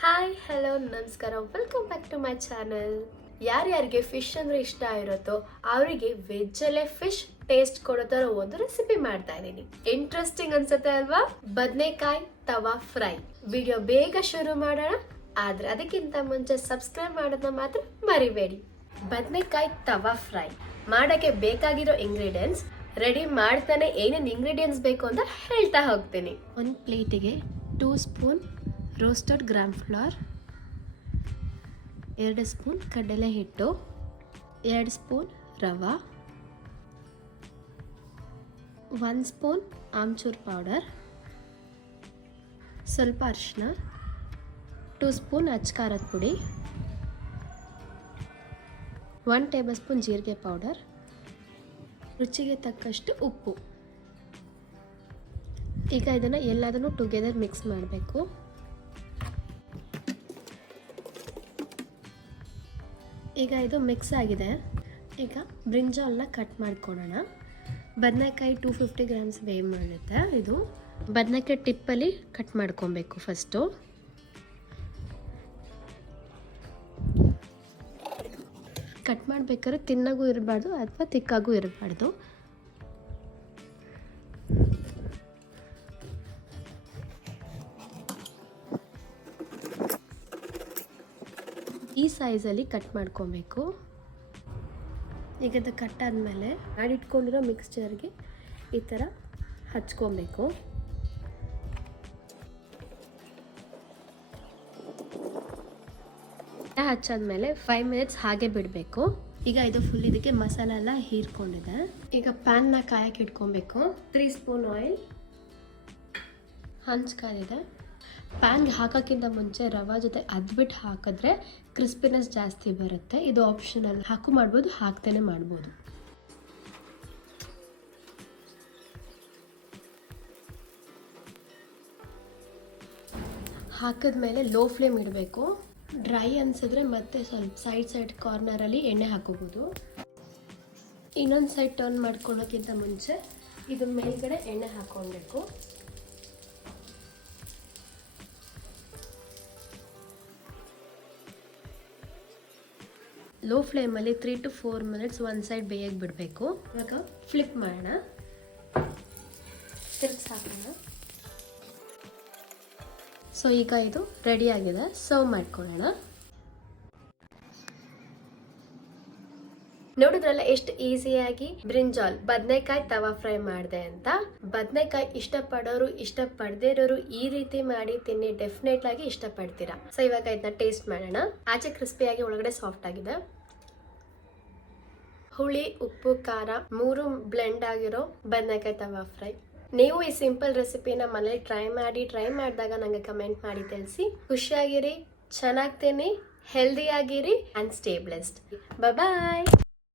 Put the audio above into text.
Hi hello ನಮಸ್ಕಾರ, welcome back to my channel. ಯಾರ್ಯಾರಿಗೆ fish ಅಂದ್ರೆ ಇಷ್ಟ ಇರುತ್ತೋ ಅವರಿಗೆ ವೆಜ್ಜಲ್ಲೇ ಫಿಶ್ ಟೇಸ್ಟ್ ಕೊಡೋ ತರ ಒಂದು ರೆಸಿಪಿ ಮಾಡ್ತಾ ಇದ್ದೀನಿ. ಇಂಟ್ರೆಸ್ಟಿಂಗ್ ಅನ್ಸುತ್ತೆ ಅಲ್ವಾ? ಬದನೆಕಾಯಿ ತವಾ ಫ್ರೈ. ವಿಡಿಯೋ ಬೇಗ ಶುರು ಮಾಡೋಣ, ಆದ್ರೆ ಅದಕ್ಕಿಂತ ಮುಂಚೆ ಸಬ್ಸ್ಕ್ರೈಬ್ ಮಾಡೋದನ್ನ ಮಾತ್ರ ಮರಿಬೇಡಿ. ಬದನೆಕಾಯಿ ತವಾ ಫ್ರೈ ಮಾಡಕ್ಕೆ ಬೇಕಾಗಿರೋ ಇಂಗ್ರೀಡಿಯೆಂಟ್ಸ್ ರೆಡಿ ಮಾಡ್ತಾನೆ ಏನೇನು ಇಂಗ್ರೀಡಿಯೆಂಟ್ಸ್ ಬೇಕು ಅಂತ ಹೇಳ್ತಾ ಹೋಗ್ತೀನಿ. ಒಂದು ಪ್ಲೇಟಿಗೆ 2 spoon roasted gram flour, 2 spoon ಕಡಲೆ ಹಿಟ್ಟು, 2 ಸ್ಪೂನ್ ರವೆ, 1 ಸ್ಪೂನ್ ಆಮ್ಚೂರ್ ಪೌಡರ್, ಸ್ವಲ್ಪ ಅರಿಶಿನ, 2 ಸ್ಪೂನ್ ಅಚ್ಕಾರದ ಪುಡಿ, 1 ಟೇಬಲ್ ಸ್ಪೂನ್ ಜೀರಿಗೆ ಪೌಡರ್, ರುಚಿಗೆ ತಕ್ಕಷ್ಟು ಉಪ್ಪು. ಈಗ ಇದನ್ನು ಎಲ್ಲದನ್ನು ಟುಗೆದರ್ ಮಿಕ್ಸ್ ಮಾಡಬೇಕು. ಈಗ ಇದು ಮಿಕ್ಸ್ ಆಗಿದೆ. ಈಗ ಬ್ರಿಂಜಾಲ್ನ ಕಟ್ ಮಾಡ್ಕೊಳ್ಳೋಣ. ಬದನೆಕಾಯಿ 250 ಗ್ರಾಮ್ಸ್ ವೇವ್ ಮಾಡುತ್ತೆ. ಇದು ಬದನೆಕಾಯಿ ಟಿಪ್ಪಲ್ಲಿ ಕಟ್ ಮಾಡ್ಕೊಬೇಕು. ಫಸ್ಟು ಕಟ್ ಮಾಡಬೇಕಾದ್ರೆ ತಿನ್ನಾಗೂ ಇರಬಾರ್ದು ಅಥವಾ ತಿಕ್ಕಾಗೂ ಇರಬಾರ್ದು. ಈ ಸೈಜಲ್ಲಿ ಕಟ್ ಮಾಡ್ಕೊಬೇಕು. ಈಗ ಅದು ಕಟ್ ಆದಮೇಲೆ ಮಾಡಿಟ್ಕೊಂಡಿರೋ ಮಿಕ್ಸ್ಚರ್ಗೆ ಈ ಥರ ಹಚ್ಕೊಬೇಕು. ಹಚ್ಚಾದ್ಮೇಲೆ 5 ಮಿನಿಟ್ಸ್ ಹಾಗೆ ಬಿಡಬೇಕು. ಈಗ ಇದು ಫುಲ್ ಇದಕ್ಕೆ ಮಸಾಲ ಎಲ್ಲ ಹೀರ್ಕೊಂಡಿದೆ. ಈಗ ಪ್ಯಾನ್ನ ಕಾಯಕ್ಕೆ ಇಟ್ಕೊಬೇಕು. 3 ಸ್ಪೂನ್ ಆಯಿಲ್ ಹಂಚ್ಕಾದಿದೆ. ಪ್ಯಾನ್ಗೆ ಹಾಕೋಕ್ಕಿಂತ ಮುಂಚೆ ರವೆ ಜೊತೆ ಅದ್ಬಿಟ್ಟು ಹಾಕಿದ್ರೆ ಕ್ರಿಸ್ಪಿನೆಸ್ ಜಾಸ್ತಿ ಬರುತ್ತೆ. ಇದು ಆಪ್ಷನಲ್, ಹಾಕು ಮಾಡ್ಬೋದು, ಹಾಕ್ತೇನೆ ಮಾಡ್ಬೋದು. ಹಾಕಿದ್ಮೇಲೆ ಲೋ ಫ್ಲೇಮ್ ಇಡಬೇಕು. ಡ್ರೈ ಅನಿಸಿದ್ರೆ ಮತ್ತೆ ಸ್ವಲ್ಪ ಸೈಡ್ ಕಾರ್ನರಲ್ಲಿ ಎಣ್ಣೆ ಹಾಕೋಬೋದು. ಇನ್ನೊಂದು ಸೈಡ್ ಟರ್ನ್ ಮಾಡ್ಕೊಳ್ಳೋಕ್ಕಿಂತ ಮುಂಚೆ ಇದು ಮೇಲ್ಗಡೆ ಎಣ್ಣೆ ಹಾಕ್ಕೊಳ್ಬೇಕು. ಲೋ ಫ್ಲೇಮಲ್ಲಿ 3 to 4 ಮಿನಿಟ್ಸ್ ಒಂದು ಸೈಡ್ ಬೇಯಕ್ಕೆ ಬಿಡಬೇಕು. ಇವಾಗ ಫ್ಲಿಪ್ ಮಾಡೋಣ, ತಿರ್ಗಿಸಿ ಹಾಕೋಣ. ಸೊ ಈಗ ಇದು ರೆಡಿ ಆಗಿದೆ, ಸರ್ವ್ ಮಾಡ್ಕೊಳ್ಳೋಣ. ನೋಡಿದ್ರಲ್ಲ ಎಷ್ಟು ಈಸಿಯಾಗಿ ಬ್ರಿಂಜಾಲ್ ಬದನೆಕಾಯಿ ತವಾ ಫ್ರೈ ಮಾಡಿದೆ ಅಂತ. ಬದನೆಕಾಯಿ ಇಷ್ಟಪಡೋರು ಇಷ್ಟಪಡದೇ ಇರೋರು ಈ ರೀತಿ ಮಾಡಿ ತಿನ್ನಿ, ಡೆಫಿನೆಟ್ ಆಗಿ ಇಷ್ಟಪಡ್ತೀರಾ. ಸೊ ಇವಾಗ ಇದನ್ನ ಟೇಸ್ಟ್ ಮಾಡೋಣ. ಆಚೆ ಕ್ರಿಸ್ಪಿಯಾಗಿ ಒಳಗಡೆ ಸಾಫ್ಟ್ ಆಗಿದೆ. ಹುಳಿ, ಉಪ್ಪು, ಖಾರ 3 ಬ್ಲೆಂಡ್ ಆಗಿರೋ ಬದನೆಕಾಯಿ ತವಾ ಫ್ರೈ. ನೀವು ಈ ಸಿಂಪಲ್ ರೆಸಿಪಿನ ಮನೇಲಿ ಟ್ರೈ ಮಾಡಿದಾಗ ನನಗೆ ಕಮೆಂಟ್ ಮಾಡಿ ತಿಳಿಸಿ. ಖುಷಿಯಾಗಿರಿ, ಚೆನ್ನಾಗಿ ತಿನ್ನಿ, ಹೆಲ್ದಿ ಆಗಿರಿ ಅಂಡ್ ಸ್ಟೇ ಬ್ಲೆಸ್ಡ್. ಬಾಯ್.